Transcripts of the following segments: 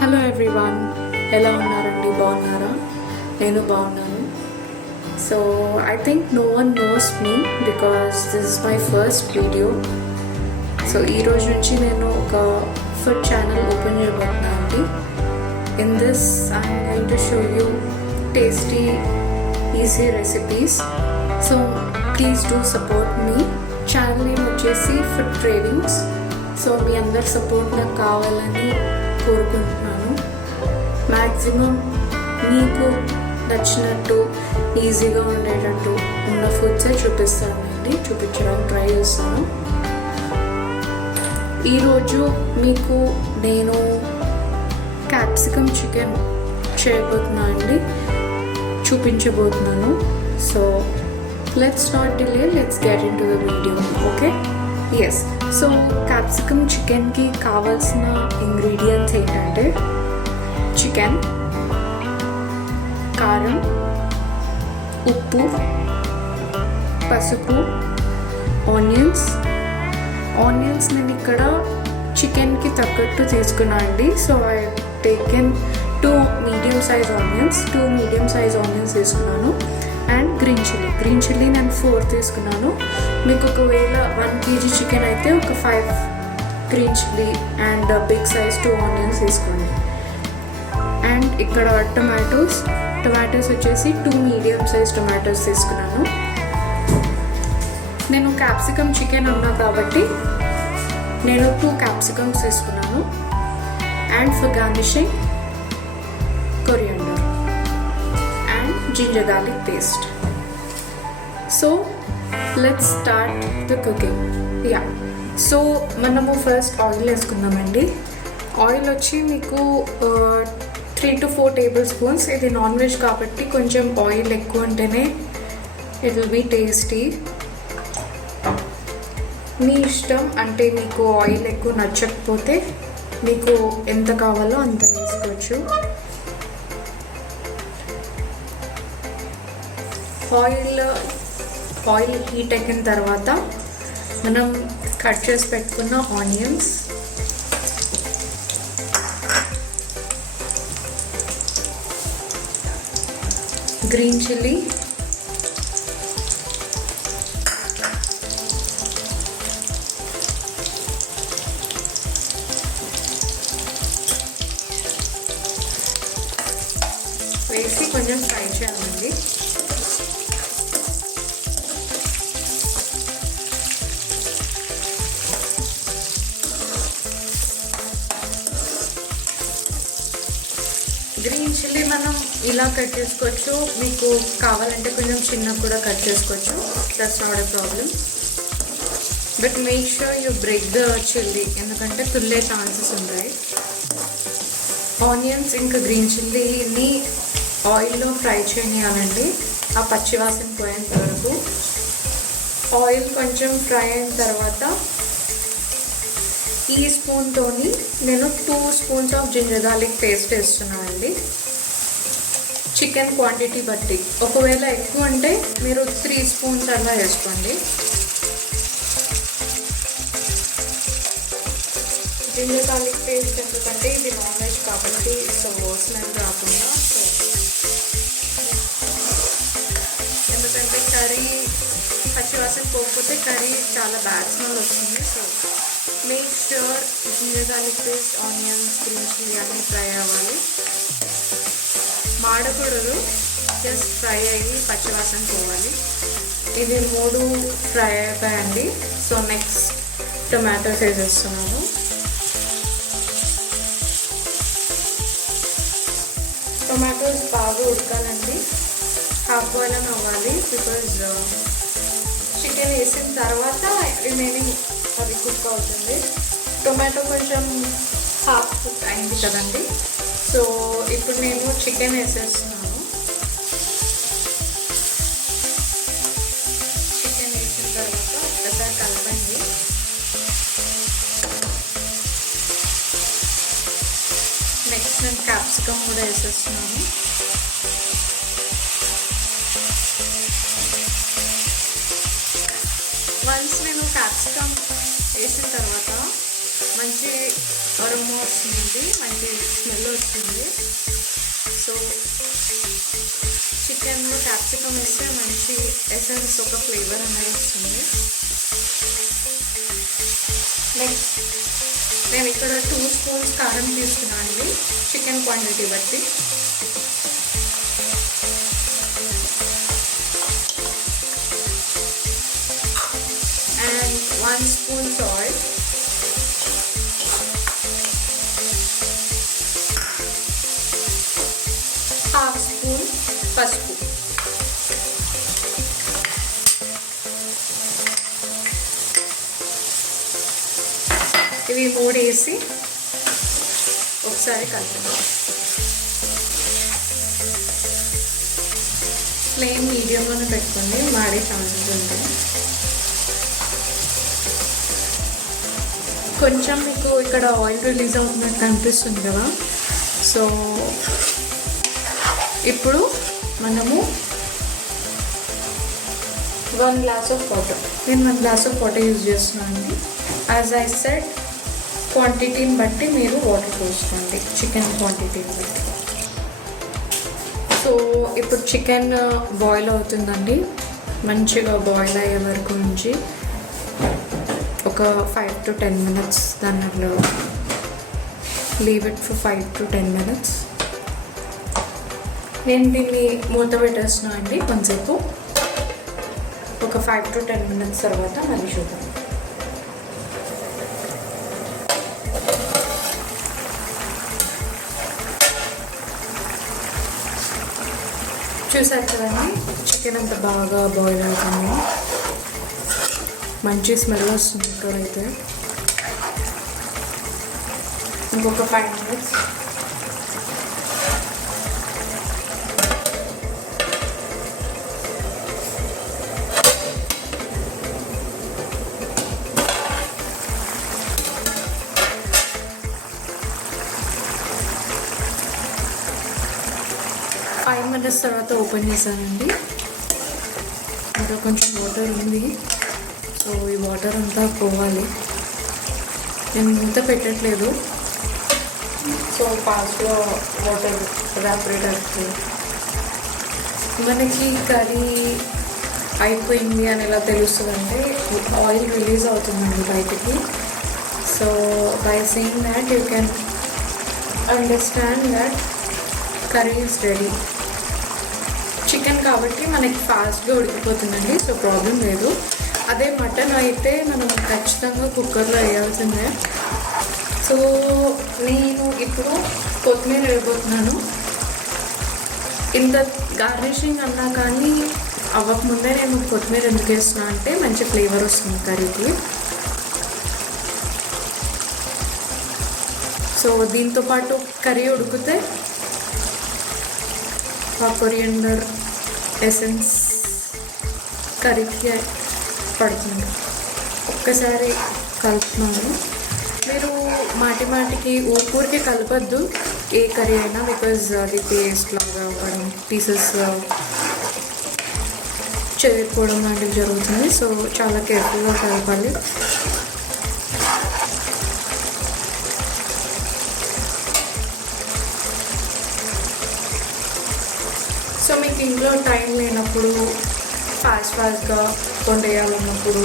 Hello everyone, ఎలా ఉన్నారండి? బాగున్నారా? నేను బాగున్నాను. So I think no one knows me because this is my first video. So ఈరోజు నుంచి నేను ఒక ఫుడ్ ఛానల్ ఓపెన్ చేయబోతున్నాను అండి. In this I'm going to show you tasty easy recipes. So please do support me. Channel name వచ్చేసి food cravings. So మీ అందరి support నాకు కావాలని కోరుకుంటున్నాను. మ్యాక్సిమం మీకు నచ్చినట్టు ఈజీగా ఉండేటట్టు ఉన్న ఫుడ్సే చూపించడానికి ట్రై చేస్తాను. ఈరోజు మీకు నేను క్యాప్సికమ్ చికెన్ చేయబోతున్నాను అండి, చూపించబోతున్నాను. So let's not delay, let's get into the video. Okay, yes. So capsicum చికెన్కి కావాల్సిన ఇంగ్రీడియంట్స్ ఏంటంటే చికెన్, కారం, ఉప్పు, పసుపు, ఆనియన్స్. నేను ఇక్కడ చికెన్కి తగ్గట్టు తీసుకున్నాను అండి. So I taken 2 medium size onions తీసుకున్నాను. అండ్ గ్రీన్ చిల్లీ నేను 4 తీసుకున్నాను. మీకు ఒకవేళ 1 kg చికెన్ అయితే ఒక 5 green chilli and big size 2 onions తీసుకోండి. అండ్ ఇక్కడ టొమాటోస్ వచ్చేసి 2 మీడియం సైజ్ టొమాటోస్ తీసుకున్నాను. నేను క్యాప్సికమ్ చికెన్ అన్నా కాబట్టి నేను 2 క్యాప్సికమ్స్ తీసుకున్నాను. And for garnishing coriander and ginger garlic paste. So let's start the cooking. So మనము ఫస్ట్ ఆయిల్ వేసుకుందామండి. ఆయిల్ వచ్చి మీకు 3 to 4 tablespoons. ఇది నాన్ వెజ్ కాబట్టి కొంచెం ఆయిల్ ఎక్కువ ఉంటేనే ఇట్ విల్ బీ టేస్టీ. మీ ఇష్టం, అంటే మీకు ఆయిల్ ఎక్కువ నచ్చకపోతే మీకు ఎంత కావాలో అంత వేసుకోవచ్చు. ఆయిల్ హీట్ ఎక్కిన తర్వాత మనం కట్ చేసి పెట్టుకున్న ఆనియన్స్, గ్రీన్ చిల్లీ, వేసి కొంచెం ఫ్రై చేయాలండి. గ్రీన్ చిల్లీ మనం ఇలా కట్ చేసుకోవచ్చు, మీకు కావాలంటే కొంచెం చిన్నగా కూడా కట్ చేసుకోవచ్చు. That's not a problem. But make sure you break the chilli, ఎందుకంటే తుల్లే ఛాన్సెస్ ఉంటాయి. ఆనియన్స్ ఇంకా గ్రీన్ చిల్లీని ఆయిల్లో ఫ్రై చేయాలండి, ఆ పచ్చివాసన పోయేంత వరకు. ఆయిల్ కొంచెం ఫ్రై అయిన తర్వాత ఈ స్పూన్తోని నేను 2 spoons of ginger garlic paste వేస్తున్నాను అండి. చికెన్ క్వాంటిటీ బట్టి, ఒకవేళ ఎక్కువ ఉంటే మీరు 3 spoons అలా వేసుకోండి. జింజర్ గార్లిక్ పేస్ట్ ఎందుకంటే ఇది నాన్ వెజ్ కాబట్టి సో స్మెల్ రాకుండా. సో ఎందుకంటే కర్రీ పచ్చివాసన పోకపోతే కర్రీ చాలా బ్యాడ్ స్మెల్ వస్తుంది. So make sure ginger garlic paste, onions, green chilli అన్నీ ఫ్రై అవ్వాలి, మాడకూడదు. జస్ట్ ఫ్రై అయ్యి పచ్చివాసన పోవాలి. ఇది 3 ఫ్రై అయిపోయాయండి. సో నెక్స్ట్ టొమాటోస్ వేసేస్తున్నాను. టొమాటోస్ బాగా ఉడకాలండి, హాఫ్ బాయిల్ అని అవ్వాలి. బికాజ్ చికెన్ వేసిన తర్వాత రిమైనింగ్ అది కుక్ అవుతుంది. టొమాటో కొంచెం హాఫ్ కుక్ అయింది కదండి. సో ఇప్పుడు నేను చికెన్ వేసేస్తున్నాను. చికెన్ వేసిన తర్వాత ఒక్కసారి కలపండి. నెక్స్ట్ నేను క్యాప్సికమ్ కూడా వేసేస్తున్నాను. వన్స్ నేను క్యాప్సికమ్ వేసిన తర్వాత మంచి అరోమా వస్తుంది, మంచి స్మెల్ వస్తుంది. సో చికెన్లో క్యాప్సికమ్ వేస్తే మంచి ఎసెన్స్, ఒక ఫ్లేవర్ అనేది వస్తుంది. నెక్స్ట్ నేను ఇక్కడ 2 స్పూన్స్ కారం తీసుకున్నాను అండి, చికెన్ క్వాంటిటీ బట్టి. అండ్ 1 స్పూన్ సాల్ట్, హాఫ్ స్పూన్ పసుపు, ఇవి 3 వేసి ఒకసారి కలుపుతాం. ఫ్లేమ్ మీడియంలోనే పెట్టుకోండి, మాడే ఛాన్సెస్ ఉంటాయి. కొంచెం మీకు ఇక్కడ ఆయిల్ రిలీజ్ అవుతున్నట్టు అనిపిస్తుంది కదా. సో ఇప్పుడు మనము 1 గ్లాస్ ఆఫ్ వాటర్, నేను 1 గ్లాస్ ఆఫ్ వాటర్ యూజ్ చేస్తున్నాను అండి. యాజ్ ఐ సెడ్, క్వాంటిటీని బట్టి మీరు వాటర్ పోసుకోండి, చికెన్ క్వాంటిటీని బట్టి. సో ఇప్పుడు చికెన్ బాయిల్ అవుతుందండి. మంచిగా బాయిల్ అయ్యే వరకు ఉంచి ఒక 5 to 10 minutes దానిలో లీవ్ ఇట్ ఫర్ 5 to 10 minutes. నేను దీన్ని మూత పెట్టేస్తున్నాను అండి కొంచెంసేపు. ఒక 5 to 10 minutes తర్వాత మళ్ళీ చూద్దాం. చూసారు కదండి, చికెన్ అంత బాగా బాయిల్ అవుతుంది, మంచి స్మెల్ వస్తుంది ఇక్కడైతే. ఇంకొక 5 minutes. తర్వాత ఓపెన్ చేశానండి. ఇంకా కొంచెం వాటర్ ఉంది, సో ఈ వాటర్ అంతా పోవాలి. నేను మూత పెట్టట్లేదు, సో ఫాస్ట్గా వాటర్ ఎవాపరేట్ అవుతుంది. మనకి కర్రీ అయిపోయింది అని ఎలా తెలుస్తుందంటే ఆయిల్ రిలీజ్ అవుతుందండి బయటికి. So by seeing that you can understand that curry is ready. Chicken కాబట్టి మనకి ఫాస్ట్గా ఉడికిపోతుందండి, సో ప్రాబ్లం లేదు. అదే మటన్ అయితే మనం ఖచ్చితంగా కుక్కర్లో వేయాల్సిందే. సో నేను ఇప్పుడు కొత్తిమీర వేయబోతున్నాను. ఇంత గార్నిషింగ్ అన్నా కానీ అవ్వకముందే నేను కొత్తిమీర ఎందుకు వేస్తున్నా అంటే మంచి ఫ్లేవర్ వస్తుంది కర్రీకి. సో దీంతోపాటు కర్రీ ఉడికితే ఆ కొరియండర్ ఎసెన్స్ కర్రీకి పడుతుంది. ఒక్కసారి కలుపుతున్నాను. మీరు మాటికి ఊరికి కలపద్దు ఏ కర్రీ అయినా, బికాజ్ అది పేస్ట్ లాగా అవ్వడం, పీసెస్ చెదిరిపోవడం లాంటివి జరుగుతుంది. సో చాలా కేర్ఫుల్గా కలపాలి. సో మీకు ఇంట్లో టైం లేనప్పుడు, ఫాస్ట్గా వండేయాలన్నప్పుడు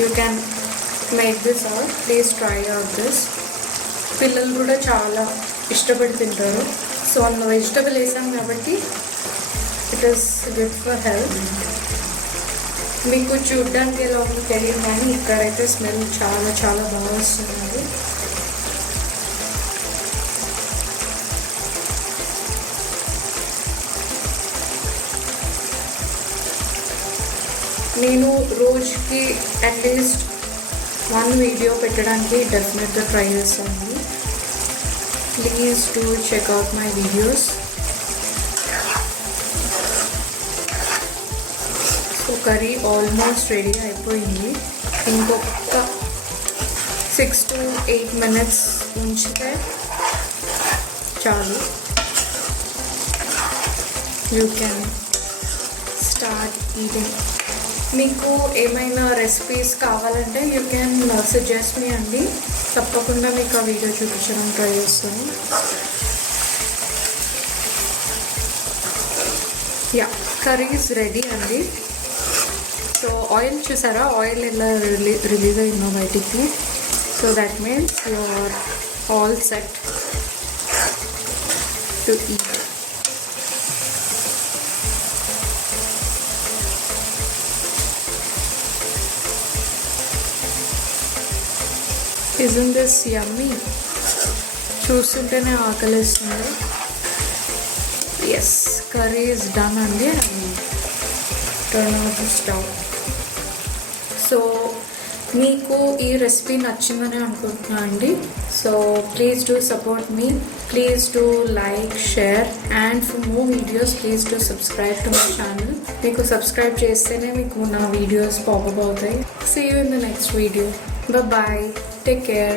you can make this out. Please try out this. పిల్లలు కూడా చాలా ఇష్టపడి తింటారు. సో అందులో వెజిటబుల్ వేసాం కాబట్టి it is good for health. మీకు చూడ్డానికి ఎలా ఉందో తెలియదు కానీ ఇక్కడైతే స్మెల్ చాలా చాలా బాగా వస్తుంది. నేను రోజుకి అట్లీస్ట్ 1 వీడియో పెట్టడానికి డెఫినెట్గా ట్రై చేస్తాను. Please do check out my videos. So curry almost ready అయిపోయింది. ఇంకొక 6 to 8 minutes ఉంచితే చాలు. You can start eating. మీకు ఏమైనా రెసిపీస్ కావాలంటే యూ కెన్ సజెస్ట్ మీ అండి, తప్పకుండా మీకు ఆ వీడియో చూపించడం ట్రై చేస్తాను. యా, కర్రీ ఈజ్ రెడీ అండి. సో ఆయిల్ చూసారా, ఆయిల్ ఎలా రిలీజ్ అయిందో బయటికి. So that means you are all set to eat. Isn't this yummy? చూస్తుంటేనే ఆకలిస్తుంది. ఎస్, కర్రీ ఇస్ డన్ అండి. Turn off the stove. So మీకు ఈ రెసిపీ నచ్చిందని అనుకుంటున్నాను అండి. So please do support me, please do like, share, and for more videos please do subscribe to my channel. మీకు subscribe చేస్తేనే మీకు నా వీడియోస్ పాపప్ అవుతాయి. See you in the next video. Bye-bye. Take care.